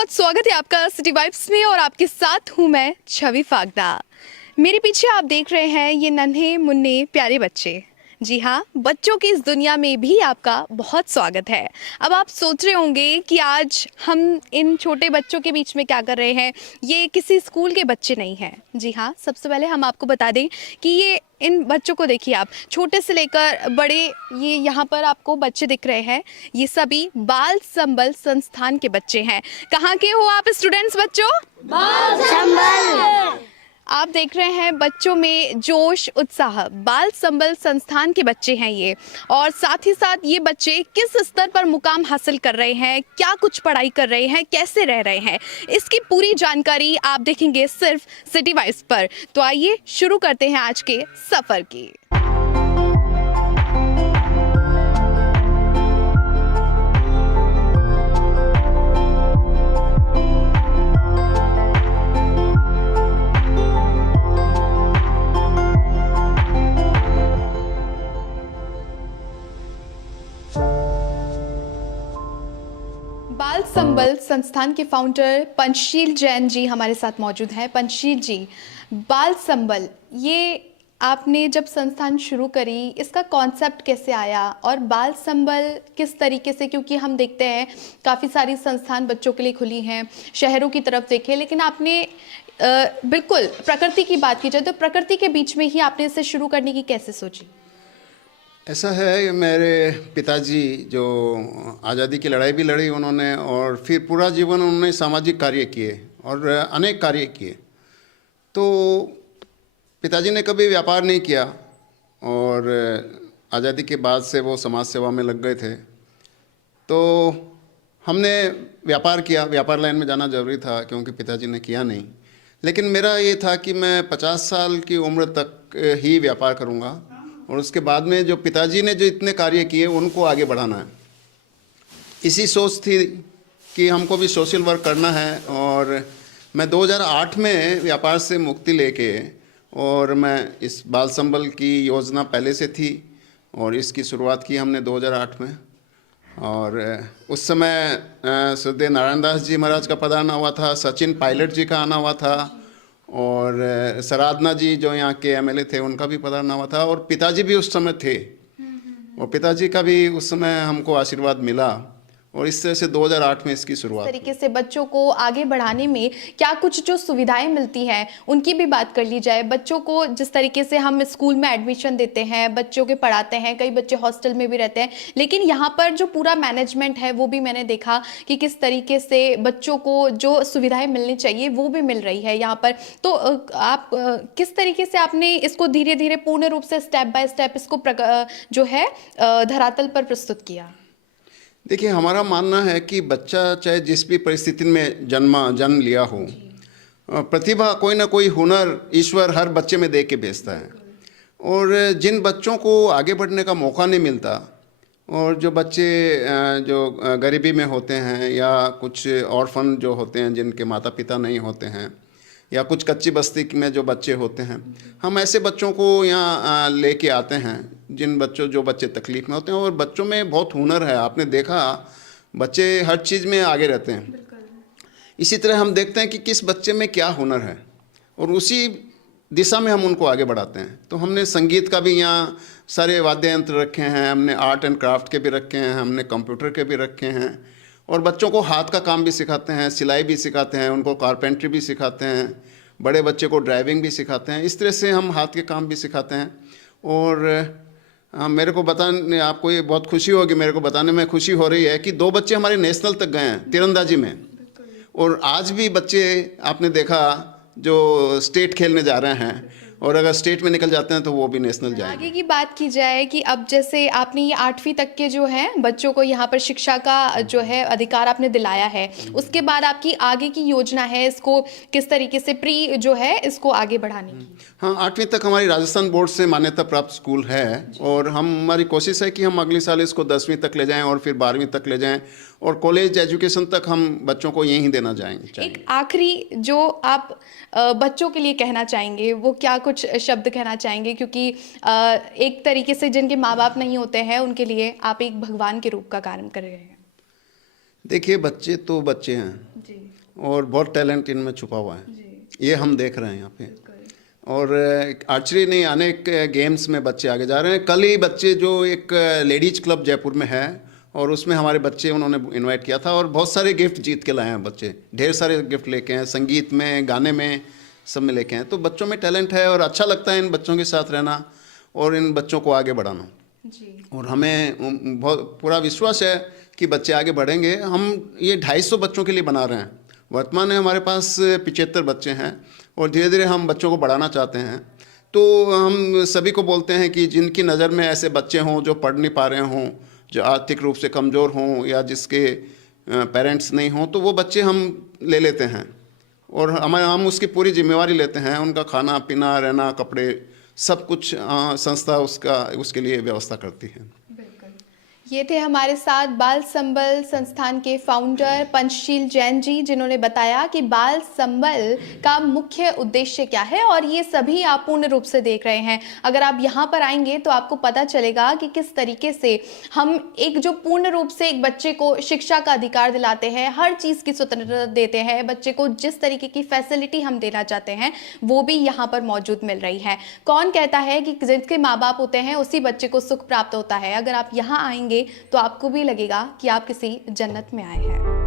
बहुत स्वागत है आपका सिटी वाइब्स में और आपके साथ हूँ मैं छवि फागदा। मेरे पीछे आप देख रहे हैं ये नन्हे मुन्ने प्यारे बच्चे। जी हाँ, बच्चों की इस दुनिया में भी आपका बहुत स्वागत है। अब आप सोच रहे होंगे कि आज हम इन छोटे बच्चों के बीच में क्या कर रहे हैं। ये किसी स्कूल के बच्चे नहीं हैं। जी हाँ, सबसे पहले हम आपको बता दें कि ये इन बच्चों को देखिए आप, छोटे से लेकर बड़े, ये यहाँ पर आपको बच्चे दिख रहे हैं, ये सभी बाल संबल संस्थान के बच्चे हैं। कहाँ के हो आप स्टूडेंट्स बच्चों? बाल संबल। आप देख रहे हैं बच्चों में जोश उत्साह, बाल संबल संस्थान के बच्चे हैं ये। और साथ ही साथ ये बच्चे किस स्तर पर मुकाम हासिल कर रहे हैं, क्या कुछ पढ़ाई कर रहे हैं, कैसे रह रहे हैं, इसकी पूरी जानकारी आप देखेंगे सिर्फ सिटी वाइब्स पर। तो आइए शुरू करते हैं आज के सफर की। बाल संबल संस्थान के फाउंडर पंचशील जैन जी हमारे साथ मौजूद हैं। पंचशील जी, बाल संबल, ये आपने जब संस्थान शुरू करी, इसका कॉन्सेप्ट कैसे आया और बाल संबल किस तरीके से, क्योंकि हम देखते हैं काफ़ी सारी संस्थान बच्चों के लिए खुली हैं, शहरों की तरफ देखें, लेकिन आपने बिल्कुल प्रकृति की बात की जाए तो प्रकृति के बीच में ही आपने इसे शुरू करने की कैसे सोची? ऐसा है, मेरे पिताजी जो आज़ादी की लड़ाई भी लड़ी उन्होंने, और फिर पूरा जीवन उन्होंने सामाजिक कार्य किए और अनेक कार्य किए। तो पिताजी ने कभी व्यापार नहीं किया और आज़ादी के बाद से वो समाज सेवा में लग गए थे। तो हमने व्यापार किया, व्यापार लाइन में जाना ज़रूरी था क्योंकि पिताजी ने किया नहीं। लेकिन मेरा ये था कि मैं 50 साल की उम्र तक ही व्यापार करूँगा और उसके बाद में जो पिताजी ने जो इतने कार्य किए उनको आगे बढ़ाना है। इसी सोच थी कि हमको भी सोशल वर्क करना है। और मैं 2008 में व्यापार से मुक्ति लेके, और मैं इस बाल संबल की योजना पहले से थी और इसकी शुरुआत की हमने 2008 में। और उस समय श्रद्धेय नारायण दास जी महाराज का पधारना हुआ था, सचिन पायलट जी का आना हुआ था, और सराधना जी जो यहाँ के एमएलए थे उनका भी पधारना हुआ था, और पिताजी भी उस समय थे और पिताजी का भी उस समय हमको आशीर्वाद मिला। और इस तरह से 2008 में इसकी शुरुआत। तरीके से बच्चों को आगे बढ़ाने में क्या कुछ जो सुविधाएं मिलती हैं उनकी भी बात कर ली जाए। बच्चों को जिस तरीके से हम स्कूल में एडमिशन देते हैं, बच्चों के पढ़ाते हैं, कई बच्चे हॉस्टल में भी रहते हैं, लेकिन यहाँ पर जो पूरा मैनेजमेंट है वो भी मैंने देखा कि किस तरीके से बच्चों को जो सुविधाएं मिलनी चाहिए वो भी मिल रही है यहाँ पर। तो आप किस तरीके से आपने इसको धीरे धीरे पूर्ण रूप से स्टेप बाय स्टेप इसको जो है धरातल पर प्रस्तुत किया? देखिए, हमारा मानना है कि बच्चा चाहे जिस भी परिस्थिति में जन्म लिया हो, प्रतिभा, कोई ना कोई हुनर ईश्वर हर बच्चे में दे के भेजता है। और जिन बच्चों को आगे बढ़ने का मौका नहीं मिलता, और जो बच्चे जो गरीबी में होते हैं, या कुछ ऑर्फन जो होते हैं जिनके माता पिता नहीं होते हैं, या कुछ कच्ची बस्ती में जो बच्चे होते हैं, हम ऐसे बच्चों को यहाँ लेके आते हैं, जो बच्चे तकलीफ़ में होते हैं। और बच्चों में बहुत हुनर है, आपने देखा बच्चे हर चीज़ में आगे रहते हैं। इसी तरह हम देखते हैं कि किस बच्चे में क्या हुनर है और उसी दिशा में हम उनको आगे बढ़ाते हैं। तो हमने संगीत का भी यहाँ सारे वाद्य यंत्र रखे हैं, हमने आर्ट एंड क्राफ्ट के भी रखे हैं, हमने कंप्यूटर के भी रखे हैं, और बच्चों को हाथ का काम भी सिखाते हैं, सिलाई भी सिखाते हैं, उनको कारपेंट्री भी सिखाते हैं, बड़े बच्चे को ड्राइविंग भी सिखाते हैं। इस तरह से हम हाथ के काम भी सिखाते हैं। और मेरे को बताने, आपको ये बहुत खुशी होगी, मेरे को बताने में खुशी हो रही है कि 2 बच्चे हमारे नेशनल तक गए हैं तीरंदाजी में। और आज भी बच्चे आपने देखा जो स्टेट खेलने जा रहे हैं, और अगर स्टेट में निकल जाते हैं तो वो भी नेशनल जाएंगे। आगे की बात की जाए कि अब जैसे आपने ये 8वीं तक के जो हैं बच्चों को यहाँ पर शिक्षा का जो है अधिकार आपने दिलाया है, उसके बाद आपकी आगे की योजना है इसको किस तरीके से प्री जो है इसको आगे बढ़ाने की? हाँ, 8वीं तक हमारी राजस्थान बोर्ड से मान्यता प्राप्त स्कूल है, और हमारी कोशिश है कि हम अगले साल इसको 10वीं तक ले जाएं और फिर 12वीं तक ले जाएं, और कॉलेज एजुकेशन तक हम बच्चों को यहीं देना चाहेंगे। एक आखिरी जो आप बच्चों के लिए कहना चाहेंगे वो क्या कुछ शब्द कहना चाहेंगे, क्योंकि एक तरीके से जिनके माँ बाप नहीं होते हैं उनके लिए आप एक भगवान के रूप का कार्य कर रहे हैं। देखिए बच्चे तो बच्चे हैं जी और बहुत टैलेंट इनमें छुपा हुआ है, जी ये हम देख रहे हैं यहाँ पे। और आर्चरी नहीं, अनेक गेम्स में बच्चे आगे जा रहे हैं। कल ही बच्चे जो एक लेडीज क्लब जयपुर में है और उसमें हमारे बच्चे उन्होंने इनवाइट किया था और बहुत सारे गिफ्ट जीत के लाए हैं बच्चे, ढेर सारे गिफ्ट लेके हैं, संगीत में, गाने में, सब में लेके हैं। तो बच्चों में टैलेंट है और अच्छा लगता है इन बच्चों के साथ रहना और इन बच्चों को आगे बढ़ाना। जी और हमें बहुत पूरा विश्वास है कि बच्चे आगे बढ़ेंगे। हम ये 250 बच्चों के लिए बना रहे हैं। वर्तमान में हमारे पास 75 बच्चे हैं और धीरे धीरे हम बच्चों को बढ़ाना चाहते हैं। तो हम सभी को बोलते हैं कि जिनकी नज़र में ऐसे बच्चे हों जो पढ़ नहीं पा रहे हों, जो आर्थिक रूप से कमज़ोर हों या जिसके पेरेंट्स नहीं हों, तो वो बच्चे हम ले लेते हैं और हम उसकी पूरी जिम्मेवारी लेते हैं। उनका खाना पीना, रहना, कपड़े, सब कुछ संस्था उसके लिए व्यवस्था करती है। ये थे हमारे साथ बाल संबल संस्थान के फाउंडर पंचशील जैन जी, जिन्होंने बताया कि बाल संबल का मुख्य उद्देश्य क्या है और ये सभी आप पूर्ण रूप से देख रहे हैं। अगर आप यहाँ पर आएंगे तो आपको पता चलेगा कि किस तरीके से हम एक जो पूर्ण रूप से एक बच्चे को शिक्षा का अधिकार दिलाते हैं, हर चीज़ की स्वतंत्रता देते हैं, बच्चे को जिस तरीके की फैसिलिटी हम देना चाहते हैं वो भी यहाँ पर मौजूद मिल रही है। कौन कहता है कि जिसके माँ बाप होते हैं उसी बच्चे को सुख प्राप्त होता है। अगर आप यहाँ आएंगे तो आपको भी लगेगा कि आप किसी जन्नत में आए हैं।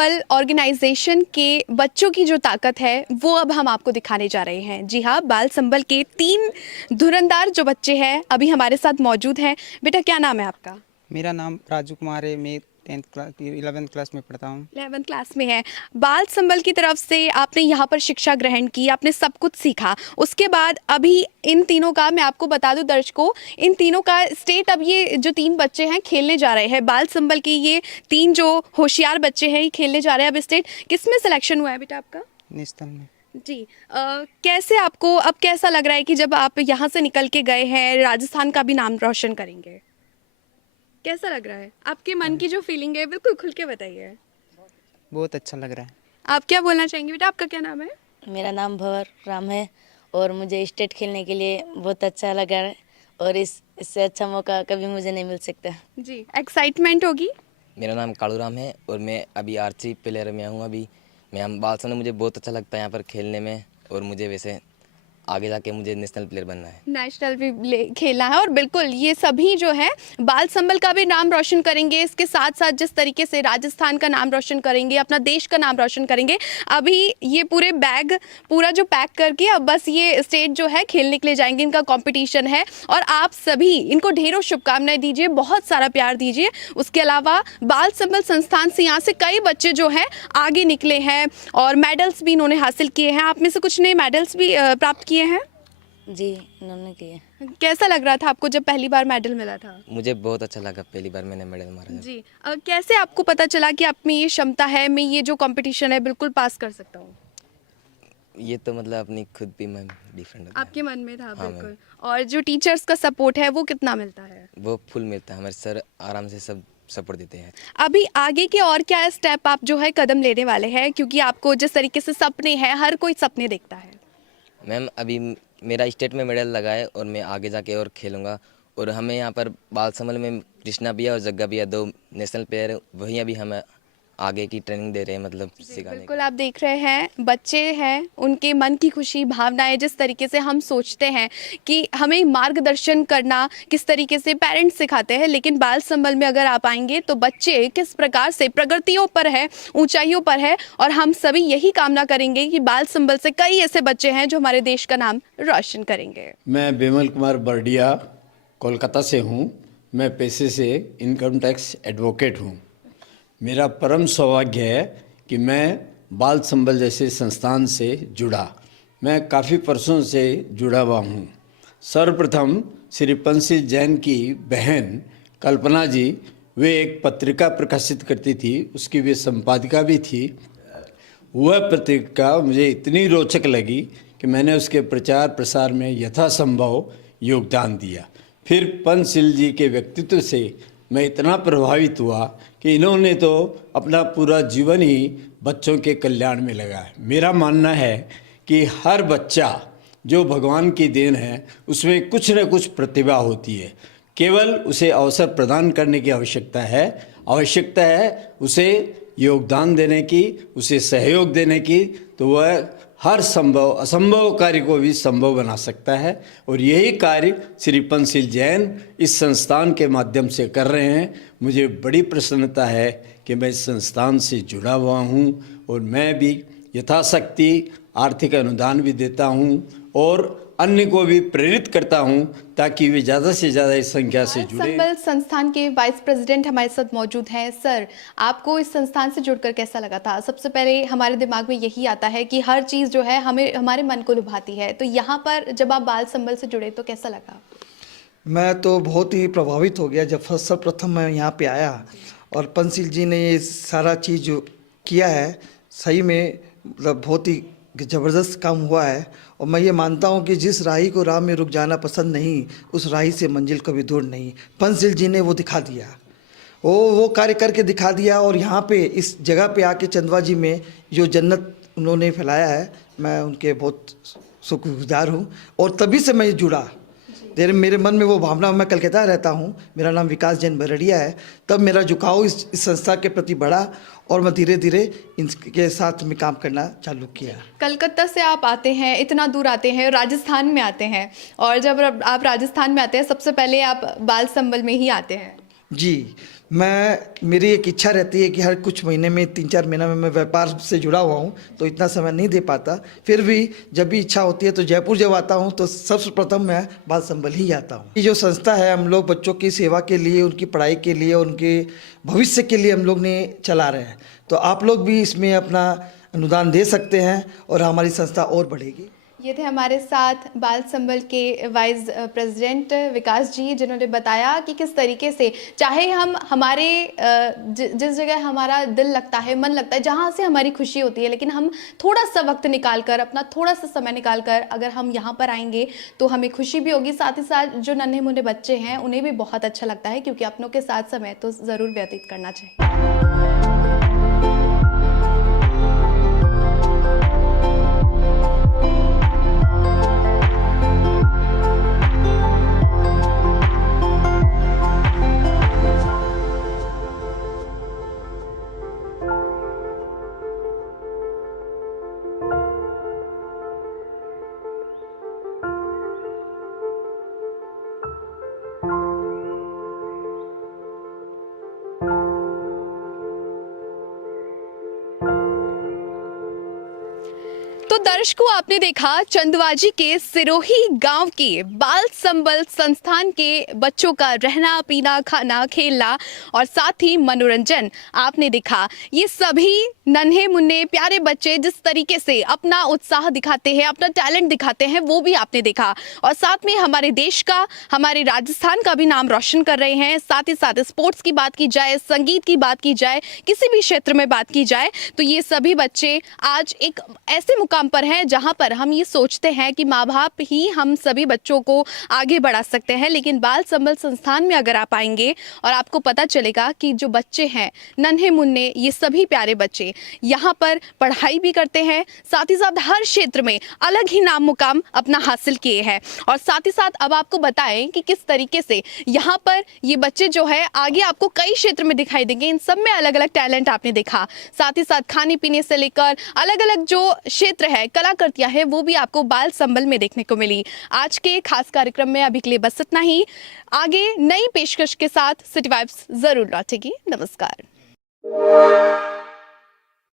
संबल ऑर्गेनाइजेशन के बच्चों की जो ताकत है वो अब हम आपको दिखाने जा रहे हैं। जी हाँ, बाल संबल के 3 धुरंधार जो बच्चे हैं अभी हमारे साथ मौजूद हैं। बेटा क्या नाम है आपका? मेरा नाम राजू कुमार है। मैं 11th क्लास में पढ़ता हूँ। 11th क्लास में है। बाल संबल की तरफ से आपने यहाँ पर शिक्षा ग्रहण की, आपने सब कुछ सीखा। उसके बाद अभी इन तीनों का, मैं आपको बता दूं दर्शकों, इन तीनों का स्टेट, अब ये जो 3 बच्चे हैं खेलने जा रहे हैं, बाल संबल की ये 3 जो होशियार बच्चे हैं ये खेलने जा रहे हैं। अब स्टेट किस में सिलेक्शन हुआ है बेटा आपका? नेशनल में। जी। कैसे आपको अब कैसा लग रहा है कि जब आप यहाँ से निकल के गए हैं, राजस्थान का भी नाम रोशन करेंगे? कैसा लग रहा है? आपके मन की जो फीलिंग है बिल्कुल खुल के बताइए। बहुत अच्छा लग रहा है। आप क्या बोलना चाहेंगे बेटा? आपका क्या नाम है? मेरा नाम भंवर राम है और मुझे स्टेट खेलने के लिए बहुत अच्छा लगा है और इससे अच्छा मौका कभी मुझे नहीं मिल सकता। जी, एक्साइटमेंट होगी? मेरा नाम कालू राम है और मैं अभी आर्चरी प्लेयर में हूँ। अभी मैं हम बाल संबल, मुझे बहुत अच्छा लगता है यहाँ पर खेलने में और मुझे वैसे आगे जाके मुझे नेशनल प्लेयर बनना है। नेशनल भी खेलना है और बिल्कुल ये सभी जो है बाल संबल का भी नाम रोशन करेंगे। इसके साथ साथ जिस तरीके से राजस्थान का नाम रोशन करेंगे, अपना देश का नाम रोशन करेंगे। अभी ये पूरे बैग पूरा जो पैक करके अब बस ये स्टेट जो है खेलने के लिए जाएंगे। इनका कंपटीशन है और आप सभी इनको ढेरों शुभकामनाएं दीजिए, बहुत सारा प्यार दीजिए। उसके अलावा बाल संबल संस्थान से यहाँ से कई बच्चे जो हैं आगे निकले हैं और मेडल्स भी इन्होंने हासिल किए हैं। आप में से कुछ ने मेडल्स भी प्राप्त किए हैं। जी, इन्होंने किए। कैसा लग रहा था आपको जब पहली बार मेडल मिला था? मुझे बहुत अच्छा लगा, पहली बार मैंने मेडल मारा था। जी। कैसे आपको पता चला कि आप में ये क्षमता है, मैं ये जो कंपटीशन है बिल्कुल पास कर सकता हूँ? ये तो मतलब अपनी खुद भी मैं डिफरेंट होता है। आपके मन में था? हाँ, बिल्कुल। और जो टीचर्स का सपोर्ट है वो कितना मिलता है? वो फुल मिलता है, हमारे सर आराम से सब सपोर्ट देते हैं। अभी आगे के और क्या स्टेप आप जो है कदम लेने वाले हैं, क्योंकि आपको जिस तरीके से सपने हैं, हर कोई सपने देखता है। मैम अभी मेरा स्टेट में मेडल लगा है और मैं आगे जाके और खेलूँगा। और हमें यहाँ पर बाल संबल में कृष्णा भैया और जग्गा भैया 2 नेशनल प्लेयर, वही अभी हमें आगे की ट्रेनिंग दे रहे हैं, मतलब सिखाने की। बिल्कुल, आप देख रहे हैं बच्चे हैं, उनके मन की खुशी, भावनाएं, जिस तरीके से हम सोचते हैं कि हमें मार्गदर्शन करना किस तरीके से पेरेंट्स सिखाते हैं, लेकिन बाल संबल में अगर आप आएंगे तो बच्चे किस प्रकार से प्रगतियों पर है, ऊंचाइयों पर है। और हम सभी यही कामना करेंगे कि बाल संबल से कई ऐसे बच्चे हैं जो हमारे देश का नाम रोशन करेंगे। मैं बिमल कुमार बर्डिया कोलकाता से हूँ। मैं पेशे से इनकम टैक्स एडवोकेट हूँ। मेरा परम सौभाग्य है कि मैं बाल संबल जैसे संस्थान से जुड़ा। मैं काफ़ी वर्षों से जुड़ा हुआ हूँ। सर्वप्रथम श्री पंसिल जैन की बहन कल्पना जी, वे एक पत्रिका प्रकाशित करती थी, उसकी वे संपादिका भी थी। वह पत्रिका मुझे इतनी रोचक लगी कि मैंने उसके प्रचार प्रसार में यथासंभव योगदान दिया। फिर पंसिल जी के व्यक्तित्व से मैं इतना प्रभावित हुआ कि इन्होंने तो अपना पूरा जीवन ही बच्चों के कल्याण में लगाया। मेरा मानना है कि हर बच्चा जो भगवान की देन है उसमें कुछ न कुछ प्रतिभा होती है, केवल उसे अवसर प्रदान करने की आवश्यकता है उसे योगदान देने की, उसे सहयोग देने की, तो वह हर संभव असंभव कार्य को भी संभव बना सकता है। और यही कार्य श्री पंसिल जैन इस संस्थान के माध्यम से कर रहे हैं। मुझे बड़ी प्रसन्नता है कि मैं इस संस्थान से जुड़ा हुआ हूँ और मैं भी यथाशक्ति आर्थिक अनुदान भी देता हूँ और अन्य को भी प्रेरित करता हूँ ताकि वे ज़्यादा से ज़्यादा इस संख्या से जुड़े। संबल संस्थान के वाइस प्रेसिडेंट हमारे साथ मौजूद हैं। सर, आपको इस संस्थान से जुड़कर कैसा लगा था? सबसे पहले हमारे दिमाग में यही आता है कि हर चीज़ जो है हमें हमारे मन को लुभाती है, तो यहाँ पर जब आप बाल संबल से जुड़े तो कैसा लगा? मैं तो बहुत ही प्रभावित हो गया जब सर्वप्रथम मैं यहाँ पे आया और पंसिल जी ने ये सारा चीज़ जो किया है, सही में मतलब बहुत ही ज़बरदस्त काम हुआ है। और मैं ये मानता हूँ कि जिस राही को राह में रुक जाना पसंद नहीं, उस राही से मंजिल कभी दूर नहीं। पंसिल जी ने वो दिखा दिया, वो कार्य करके दिखा दिया। और यहाँ पे इस जगह पे आके चंदवा जी में जो जन्नत उन्होंने फैलाया है, मैं उनके बहुत शुक्रगुजार हूँ। और तभी से मैं जुड़ा, मेरे मन में वो भावना, मैं कलकत्ता रहता हूँ, मेरा नाम विकास जैन बरड़िया है, तब मेरा झुकाव इस संस्था के प्रति बढ़ा और मैं धीरे धीरे इनके साथ में काम करना चालू किया। कलकत्ता से आप आते हैं, इतना दूर आते हैं, राजस्थान में आते हैं, और जब आप राजस्थान में आते हैं सबसे पहले आप बाल संबल में ही आते हैं। जी, मेरी एक इच्छा रहती है कि हर कुछ महीने में 3-4 महीना में मैं व्यापार से जुड़ा हुआ हूँ, तो इतना समय नहीं दे पाता। फिर भी जब भी इच्छा होती है तो जयपुर जब आता हूँ तो सबसे प्रथम मैं बाल संबल ही आता हूँ। ये जो संस्था है हम लोग बच्चों की सेवा के लिए, उनकी पढ़ाई के लिए, उनके भविष्य के लिए हम लोग ने चला रहे हैं। तो आप लोग भी इसमें अपना अनुदान दे सकते हैं और हमारी संस्था और बढ़ेगी। ये थे हमारे साथ बाल संबल के वाइस प्रेसिडेंट विकास जी, जिन्होंने बताया कि किस तरीके से चाहे हम हमारे जिस जगह हमारा दिल लगता है, मन लगता है, जहाँ से हमारी खुशी होती है, लेकिन हम थोड़ा सा वक्त निकाल कर, अपना थोड़ा सा समय निकाल कर अगर हम यहाँ पर आएंगे तो हमें खुशी भी होगी। साथ ही साथ जो नन्हे मुन्ने बच्चे हैं उन्हें भी बहुत अच्छा लगता है, क्योंकि अपनों के साथ समय तो ज़रूर व्यतीत करना चाहिए। तो दर्शकों, आपने देखा चंदवाजी के सिरोही गांव के बाल संबल संस्थान के बच्चों का रहना, पीना, खाना, खेलना और साथ ही मनोरंजन आपने देखा। ये सभी नन्हे मुन्ने प्यारे बच्चे जिस तरीके से अपना उत्साह दिखाते हैं, अपना टैलेंट दिखाते हैं, वो भी आपने देखा। और साथ में हमारे देश का, हमारे राजस्थान का भी नाम रोशन कर रहे हैं। साथ ही साथ स्पोर्ट्स की बात की जाए, संगीत की बात की जाए, किसी भी क्षेत्र में बात की जाए, तो ये सभी बच्चे आज एक ऐसे मुकाम पर हैं जहां पर हम ये सोचते हैं कि माँ बाप ही हम सभी बच्चों को आगे बढ़ा सकते हैं। लेकिन बाल संबल संस्थान में अगर आप आएंगे और आपको पता चलेगा कि जो बच्चे हैं नन्हे मुन्ने, ये सभी प्यारे बच्चे यहाँ पर पढ़ाई भी करते हैं, साथ ही साथ हर क्षेत्र में अलग ही नाम मुकाम अपना हासिल किए हैं। और साथ ही साथ अब आपको बताएं कि किस तरीके से यहाँ पर ये बच्चे जो है आगे आपको कई क्षेत्र में दिखाई देंगे। इन सब में अलग अलग टैलेंट आपने देखा। साथ ही साथ खाने पीने से लेकर अलग अलग जो क्षेत्र है, कलाकृतियां है, वो भी आपको बाल संबल में देखने को मिली। आज के खास कार्यक्रम में अभी के लिए बस इतना ही। आगे नई पेशकश के साथ सिटी वाइब्स जरूर लौटेगी। नमस्कार।